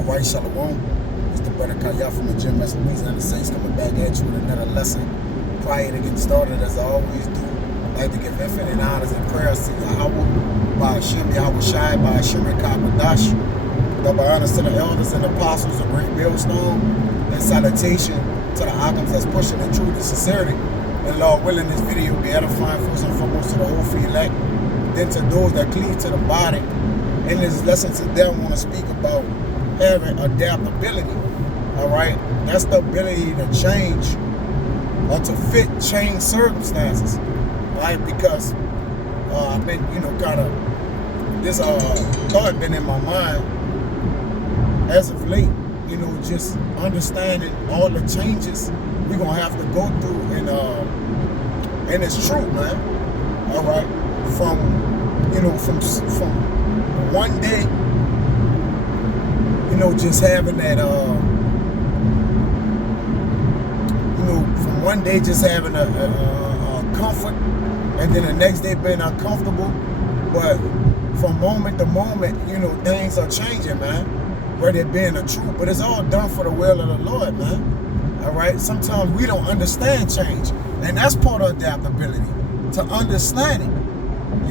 Alright, Shalom. It's the brother Kaya from the gym, West Louisiana Saints, coming back at you with another lesson. Prior to getting started, as I always do, I'd like to give infinite honors and prayers to Yahweh, by Hashem, Yahweh Shai, by Hashem and Kabadash. Double honors to the elders and apostles, a great millstone, and salutation to the Akams that's pushing the truth and sincerity. And Lord willing, this video will be edifying first and foremost to the whole free elect, then to those that cleave to the body. In this lesson today, I want to speak about having adaptability. All right, that's the ability to change or to fit change circumstances. Right, because I've been, kind of this thought been in my mind as of late. Just understanding all the changes we're gonna have to go through, and it's true, man. All right, from one day, just having that, from one day just having a comfort, and then the next day being uncomfortable. But from moment to moment, things are changing, man. Whether it being the truth, but it's all done for the will of the Lord, man. All right. Sometimes we don't understand change, and that's part of adaptability. To understand it,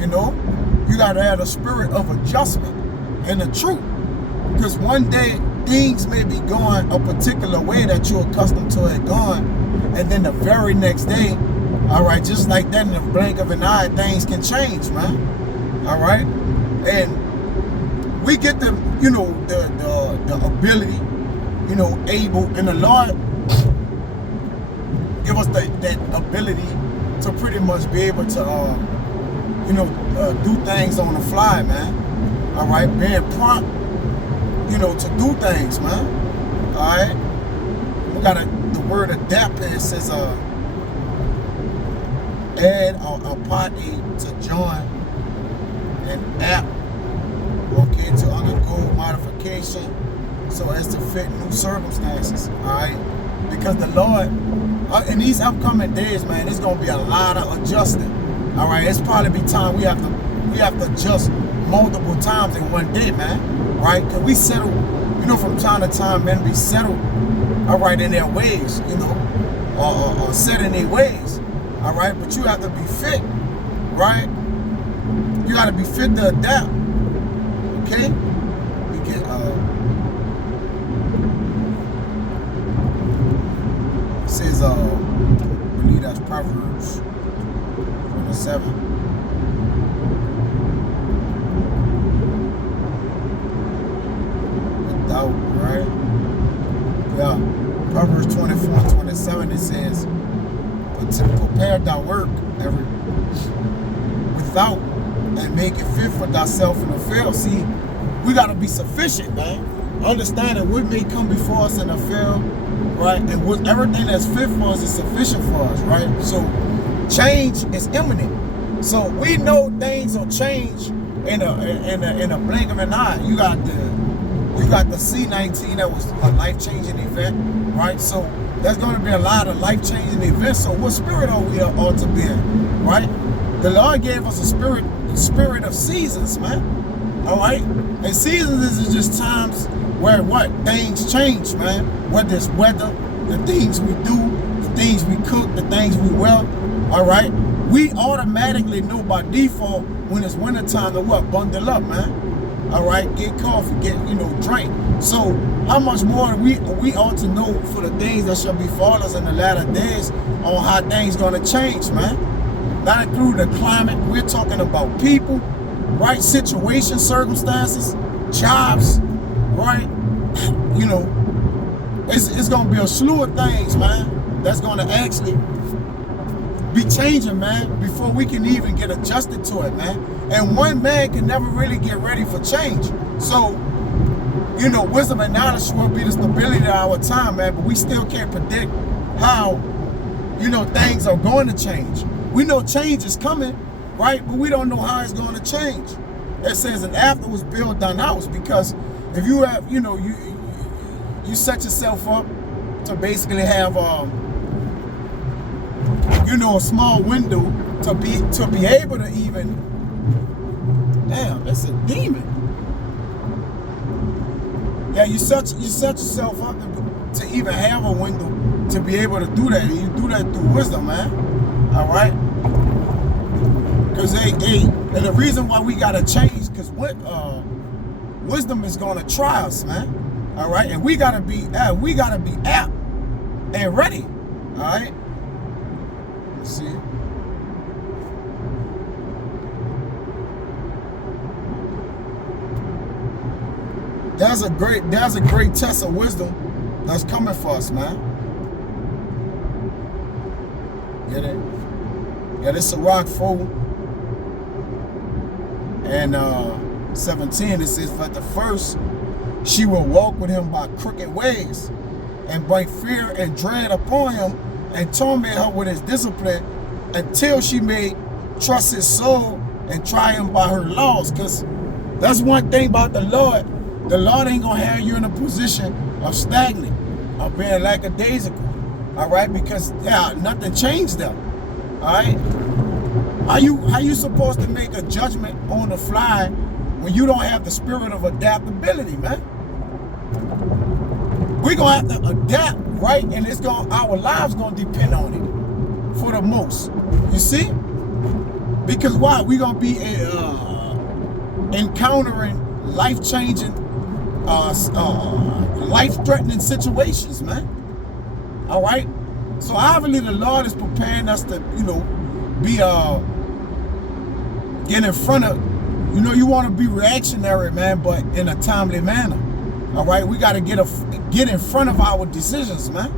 you got to have a spirit of adjustment and the truth. Because one day things may be going a particular way that you're accustomed to it going, and then the very next day, all right, just like that in the blink of an eye, things can change, man. All right, and we get the the ability, able, and the Lord give us that ability to pretty much be able to do things on the fly, man. All right, being prompt, to do things, man. All right, we got the word adapt. It says add a part to join an app, okay, to undergo modification so as to fit new circumstances. All right, because the Lord in these upcoming days, man, there's gonna be a lot of adjusting. All right, it's probably be time we have to adjust multiple times in one day, man. Right? Cause we settle, from time to time, man, we settle, all right, in their ways, or set in their ways. All right, but you have to be fit, right? You got to be fit to adapt. Okay? We get it says I believe that's Proverbs 27. Right? Yeah. Proverbs 24:27, it says, prepare thy work without, and make it fit for thyself in the field. See, we got to be sufficient, man. Understanding what may come before us in the field, right? And what everything that's fit for us is sufficient for us, right? So change is imminent. So we know things will change in a blink of an eye. You got the C-19, that was a life-changing event, right? So there's going to be a lot of life-changing events. So what spirit are we ought to be in, right? The Lord gave us a spirit of seasons, man. All right? And seasons is just times where things change, man. Whether it's weather, the things we do, the things we cook, the things we wear, all right? We automatically know by default when it's wintertime to bundle up, man. All right, get coffee, get drink. So how much more we ought to know for the things that shall befall us in the latter days on how things gonna change, man. Not including the climate. We're talking about people, right? Situations, circumstances, jobs, right? It's gonna be a slew of things, man, that's gonna actually be changing, man, before we can even get adjusted to it, man. And one man can never really get ready for change. So, wisdom and knowledge will be the stability of our time, man, but we still can't predict how, things are going to change. We know change is coming, right? But we don't know how it's going to change. It says, and after was built thine house, because if you have, you set yourself up to basically have, a small window to be able to even, damn, that's a demon. Yeah, you set yourself up to even have a window to be able to do that. And you do that through wisdom, man. All right? Because, and the reason why we got to change, because wisdom is going to try us, man. All right? And we got to be apt and ready. All right? Let's see. There's a great test of wisdom that's coming for us, man. Get it? Yeah, this is Sirach 4 and 17. It says, "But the first, she will walk with him by crooked ways, and bring fear and dread upon him, and torment her with his discipline, until she may trust his soul and try him by her laws." Because that's one thing about the Lord. The Lord ain't gonna have you in a position of stagnant, of being lackadaisical. All right, because nothing changed them. All right, how you supposed to make a judgment on the fly when you don't have the spirit of adaptability, man? We're gonna have to adapt, right? And our lives gonna depend on it for the most. You see? Because why? We're gonna be encountering life-changing, life-threatening situations, man. All right. So obviously the Lord is preparing us to, be get in front of. You want to be reactionary, man, but in a timely manner. All right, we got to get in front of our decisions, man.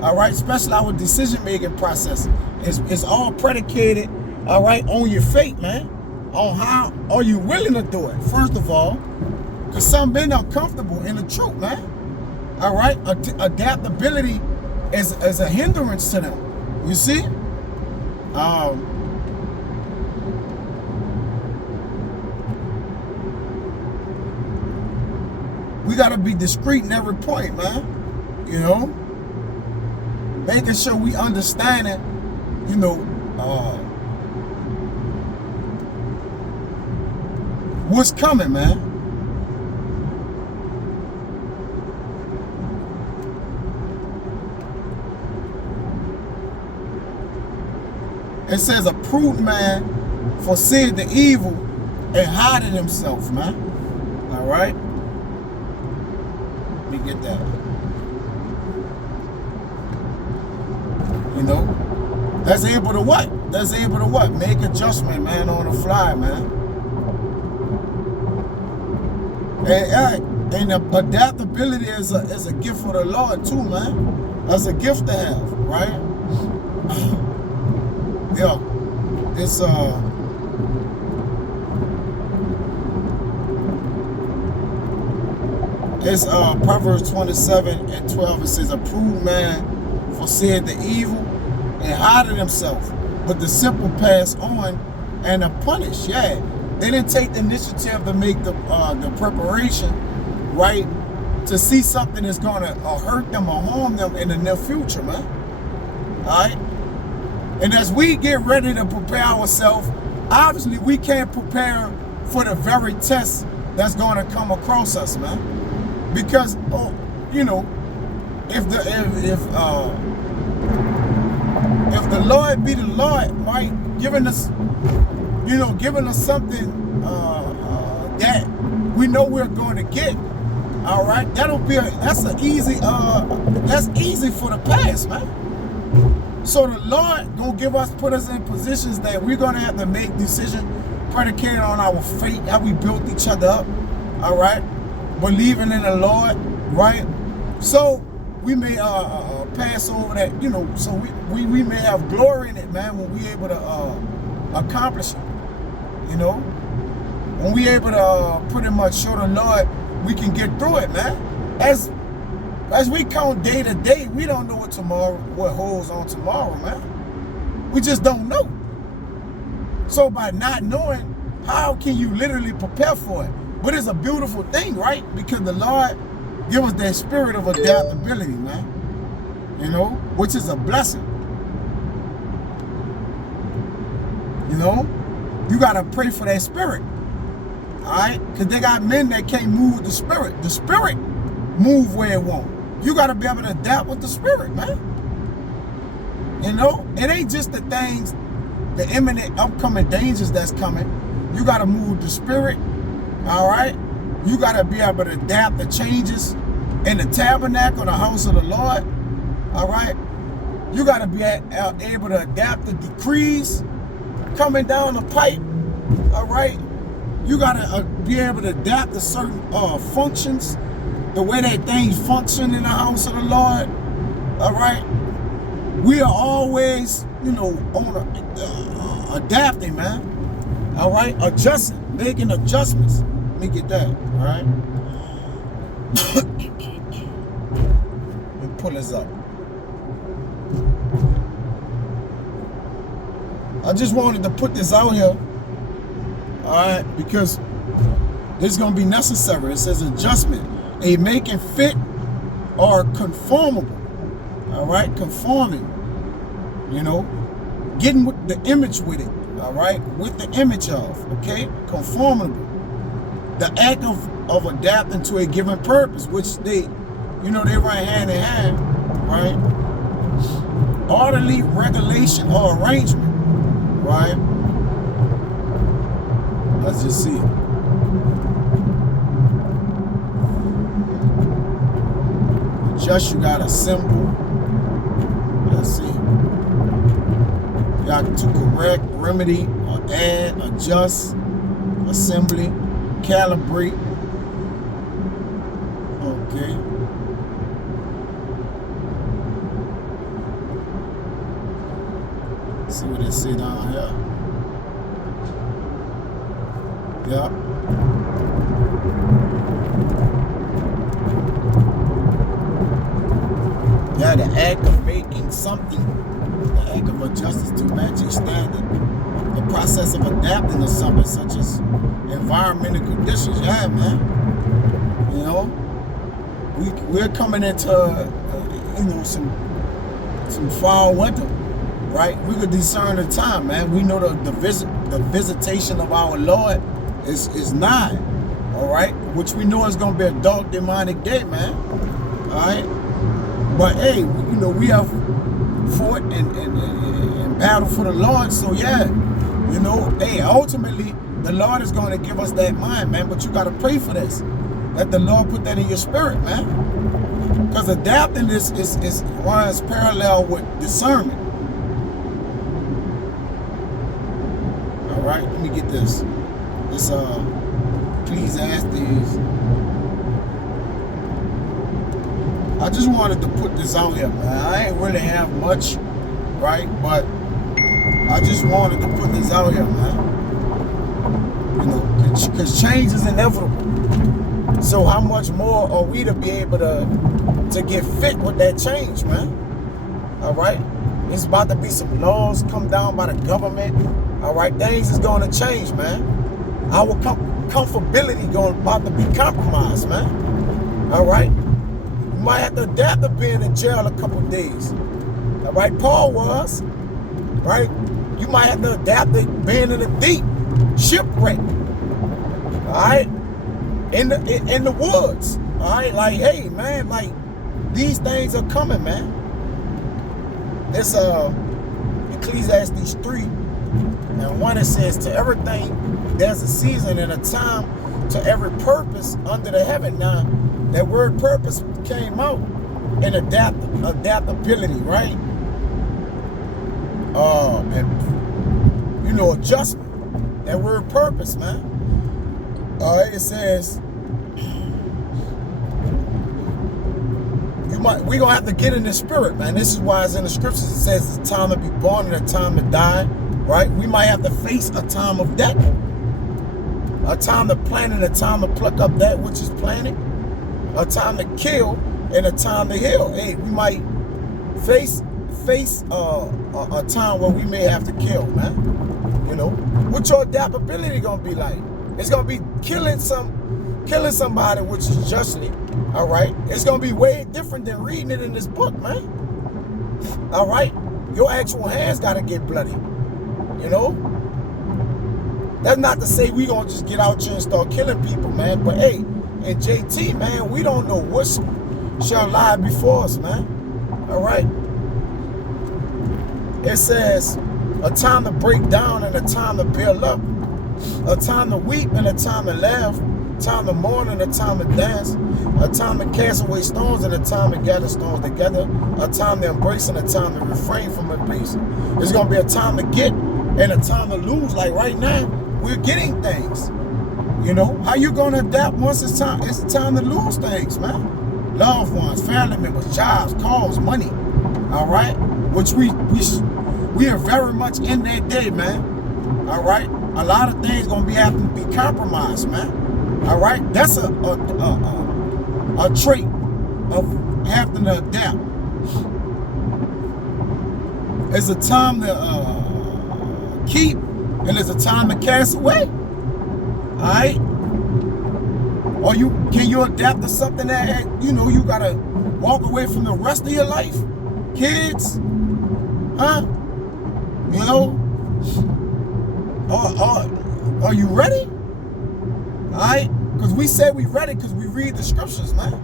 All right, especially our decision-making process. It's all predicated, all right, on your faith, man. On how are you willing to do it, first of all, because some men are comfortable in the truth, man. All right, adaptability is a hindrance to them. You see? We got to be discreet in every point, man. Making sure we understand it, what's coming, man. It says a prudent man foreseeth the evil and hideth himself, man. All right? Let me get that. That's able to what? That's able to what? Make adjustment, man, on the fly, man. And adaptability is a gift for the Lord too, man. That's a gift to have, right? Yeah, it's Proverbs 27:12. It says, "A prudent man foreseeth the evil and hideth himself, but the simple pass on and are punished." Yeah, they didn't take the initiative to make the preparation, right, to see something that's gonna hurt them or harm them in the near future, man. All right. And as we get ready to prepare ourselves, obviously we can't prepare for the very test that's going to come across us, man. Because, if the Lord be the Lord, right, giving us something that we know we're going to get, all right, that's easy for the past, man. So the Lord gonna put us in positions that we're gonna have to make decisions predicated on our faith, how we built each other up, all right, believing in the Lord, right? So we may pass over that, so we may have glory in it, man, when we're able to accomplish it, when we're able to pretty much show the Lord we can get through it, man. As we count day to day, we don't know what holds on tomorrow, man. We just don't know. So by not knowing, how can you literally prepare for it? But it's a beautiful thing, right? Because the Lord give us that spirit of adaptability, man. Which is a blessing. You got to pray for that spirit. All right? Because they got men that can't move with the spirit. The spirit move where it won't. You got to be able to adapt with the spirit, man. You know? It ain't just the things, the imminent upcoming dangers that's coming. You got to move with the spirit. All right? You got to be able to adapt the changes in the tabernacle, the house of the Lord. All right? You got to be able to adapt the decrees coming down the pipe. All right? You got to be able to adapt to certain functions, the way that things function in the house of the Lord. All right? We are always, you know, on adapting, man. All right? Adjusting, making adjustments. Let me get that, all right? Let me pull this up. I just wanted to put this out here, all right, because this is going to be necessary. It says adjustment, a making fit or conformable, all right, conforming, you know, getting with the image with it, all right, with the image of, okay, conformable. The act of adapting to a given purpose, which they, you know, they run hand in hand, right? Orderly regulation or arrangement, right? Let's just see it. Just you got a symbol. Let's see. You got to correct, remedy, or add, adjust, assembly, calibrate. Okay. See what they say down here. Yep. Yeah, the act of making something, the act of adjusting to match a standard, the process of adapting to something such as environmental conditions. Yeah, man. You know, we're coming into you know, some fall winter, right? We could discern the time, man. We know the visitation of our Lord is nigh, all right? Which we know is going to be a dark, demonic day, man. All right. But hey, you know, we have fought and battled for the Lord. So yeah, you know, hey, ultimately the Lord is going to give us that mind, man. But you got to pray for this, that the Lord put that in your spirit, man. Because adapting this runs parallel with discernment. All right, let me get this. This Ecclesiastes. I just wanted to put this out here, man. I ain't really have much, right? But I just wanted to put this out here, man. You know, because change is inevitable. So how much more are we to be able to get fit with that change, man? All right? It's about to be some laws come down by the government. All right? Things is going to change, man. Our comfortability about to be compromised, man. All right? You might have to adapt to being in jail a couple of days. All right? Paul was, right? You might have to adapt to being in the deep, shipwreck. All right? In the woods. All right? Like, hey, man, like, these things are coming, man. It's Ecclesiastes 3 and 1, it says, to everything there's a season and a time to every purpose under the heaven. Now, that word purpose came out in adaptability, right? And, you know, adjustment. That word purpose, man. All right, it says, we're going to have to get in the spirit, man. This is why it's in the scriptures. It says it's a time to be born and a time to die, right? We might have to face a time of death. A time to plant and a time to pluck up that which is planted. A time to kill and a time to heal. Hey, we might face a time where we may have to kill, man. You know, what's your adaptability going to be like? It's going to be killing somebody, which is justly, all right? It's going to be way different than reading it in this book, man. All right? Your actual hands got to get bloody, you know? That's not to say we gonna just get out here and start killing people, man. But hey, and JT, man, we don't know what shall lie before us, man. All right. It says a time to break down and a time to build up, a time to weep and a time to laugh, a time to mourn and a time to dance, a time to cast away stones and a time to gather stones together, a time to embrace and a time to refrain from embracing. There's gonna be a time to get and a time to lose. Like right now, we're getting things. You know, how you gonna adapt once it's time to lose things, man? Loved ones, family members, jobs, cars, money. All right, which we are very much in that day, man. All right, a lot of things gonna having to be compromised, man. All right, that's a trait of having to adapt. It's a time to keep, and it's a time to cast away. All right, or can you adapt to something that you gotta walk away from the rest of your life? Kids, huh? You know, are you ready? All right, because we say we ready because we read the scriptures, man.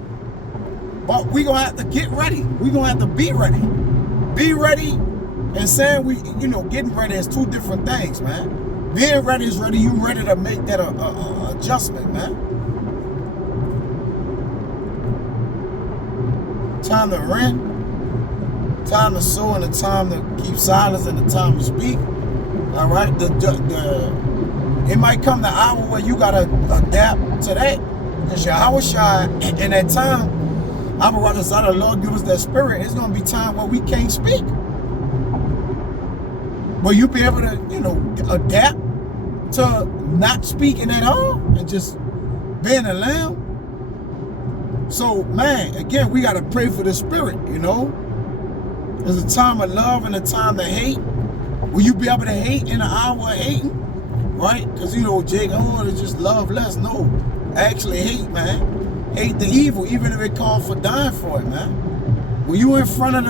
But we gonna have to get ready. We gonna have to be ready. Be ready, and saying getting ready is two different things, man. Being ready is ready. You ready to make that adjustment, man. Time to rent. Time to sow and the time to keep silence and the time to speak. All right, it might come the hour where you gotta adapt to that, because your hour shy in that time. I would rather say the Lord give us that spirit. It's gonna be time where we can't speak, but you be able to adapt to not speaking at all and just being a lamb. So man, again, we gotta pray for the spirit. There's a time of love and a time to hate. Will you be able to hate in an hour of hating? Right? Because Jake, I want to just love less. No. Actually hate, man. Hate the evil, even if it calls for dying for it, man. When you in front of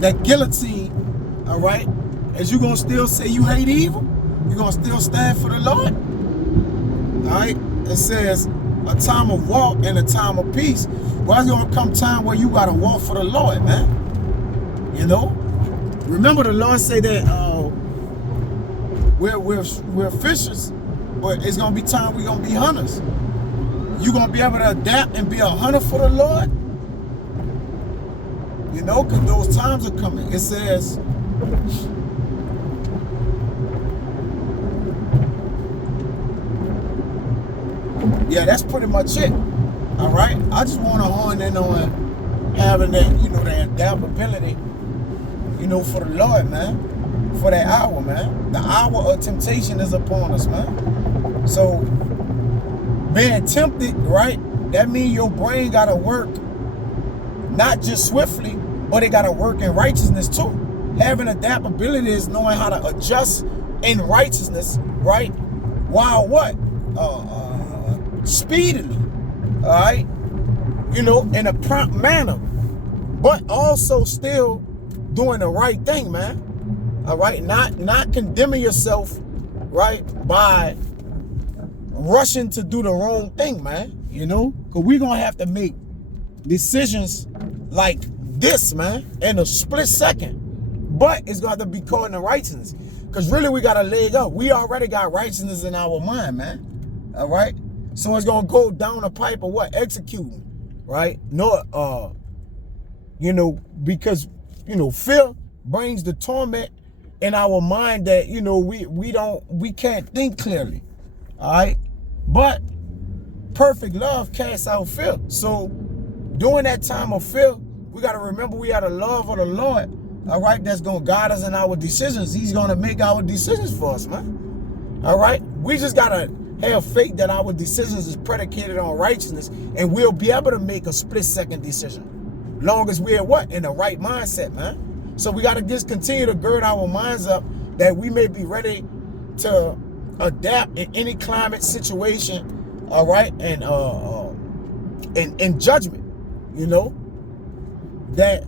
that guillotine, all right, is you gonna still say you hate evil? You gonna still stand for the Lord? All right? It says a time of walk and a time of peace. Well, it's gonna come time where you gotta walk for the Lord, man. Remember the Lord say that we're fishers, but it's gonna be time we're gonna be hunters. You gonna be able to adapt and be a hunter for the Lord? Because those times are coming. It says, yeah, that's pretty much it. All right, I just want to hone in on having that, that adaptability, for the Lord, man, for that hour, man. The hour of temptation is upon us, man. So being tempted, right? That means your brain got to work, not just swiftly, but it got to work in righteousness too. Having adaptability is knowing how to adjust in righteousness, right? While what? Speedily, all right, in a prompt manner, but also still doing the right thing, man. All right, not condemning yourself, right, by rushing to do the wrong thing, man. Because we're gonna have to make decisions like this, man, in a split second. But it's gonna have to be caught in the righteousness, because really we got a leg up. We already got righteousness in our mind, man. All right. So it's gonna go down the pipe of what? Executing, right? No, because fear brings the torment in our mind that we can't think clearly. All right, but perfect love casts out fear. So during that time of fear, we gotta remember we had a love of the Lord. All right, that's gonna guide us in our decisions. He's gonna make our decisions for us, man. All right, we just gotta have faith that our decisions is predicated on righteousness, and we'll be able to make a split-second decision, long as we're in the right mindset, man. So we got to just continue to gird our minds up that we may be ready to adapt in any climate situation, all right, and in judgment, that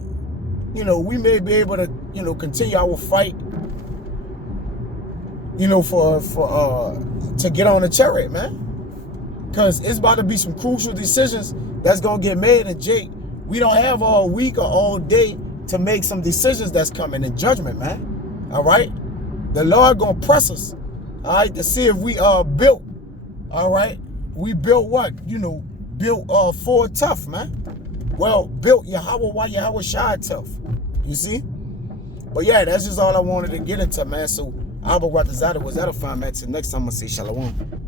you know, we may be able to, you know, continue our fight, you know, to get on the chariot, man. Because it's about to be some crucial decisions that's going to get made. And Jake, we don't have all week or all day to make some decisions that's coming in judgment, man. All right? The Lord going to press us, all right, to see if we are built, all right? We built what? You know, built Ford tough, man. Well, built Yahweh Shai tough. You see? But yeah, that's just all I wanted to get into, man. So, Abba Ratazada was edifying, man. Till next time, I'm going to say shalom.